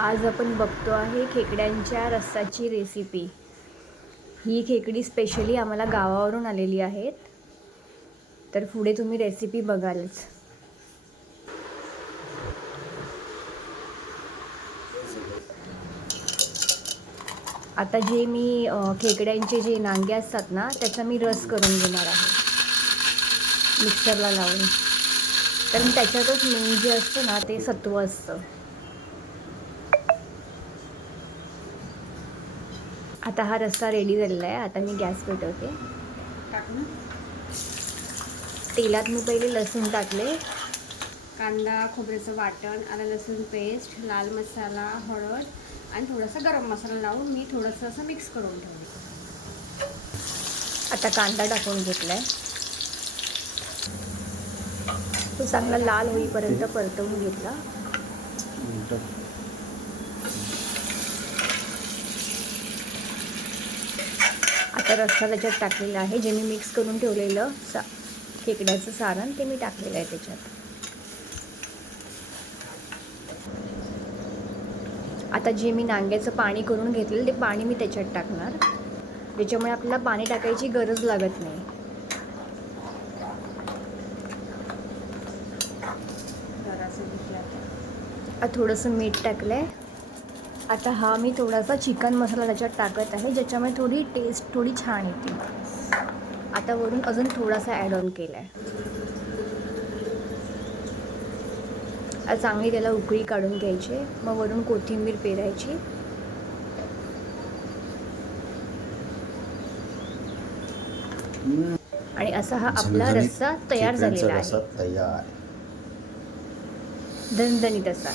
आज आपण बघतो आहे खेकड्यांच्या रस्साची रेसिपी ही खेकडी स्पेशली आम्हाला गावावरून आलेली आहेत. तर पुढे तुम्ही रेसिपी बघालच. आता जे मी खेकड्यांचे जे नांगे असतात ना त्याचा मी रस करून घेणार आहे. मिक्सरला लावून. कारण त्याच्यातच मेन जे असतं ना ते सत्व असतं. आता हा रस्सा रेडी झालेला आहे. आता मी गॅस पेटवते. टाकून तेलात मी पहिले लसूण टाकले. कांदा खोबऱ्याचं वाटण आलं लसूण पेस्ट लाल मसाला हळद आणि थोडासा गरम मसाला लावून मी थोडंसं असं मिक्स करून ठेवले आता कांदा टाकून घेतलाय. तो चांगला लाल होईपर्यंत परतवून घेतला. आता रस्सा त्याच्यात टाकलेला आहे जे मी मिक्स करून ठेवलेलं सा खेकड्याचं सारण ते मी टाकलेलं आहे त्याच्यात. आता जे मी नांग्याचं पाणी करून घेतलेलं ते पाणी मी त्याच्यात टाकणार. त्याच्यामुळे आपल्याला पाणी टाकायची गरज लागत नाही. थोडंसं मीठ टाकलं आहे आता हा मी थोडासा चिकन मसाला त्याच्यात टाकत आहे ज्याच्यामुळे थोडी टेस्ट थोडी छान येते. आता वरून अजून थोडासा ॲड ऑन केला आहे चांगली त्याला उकळी काढून घ्यायची मग वरून कोथिंबीर पेरायची. आणि असा हा आपला रस्सा तयार झालेला रस्सा आहे दणदणीत असा.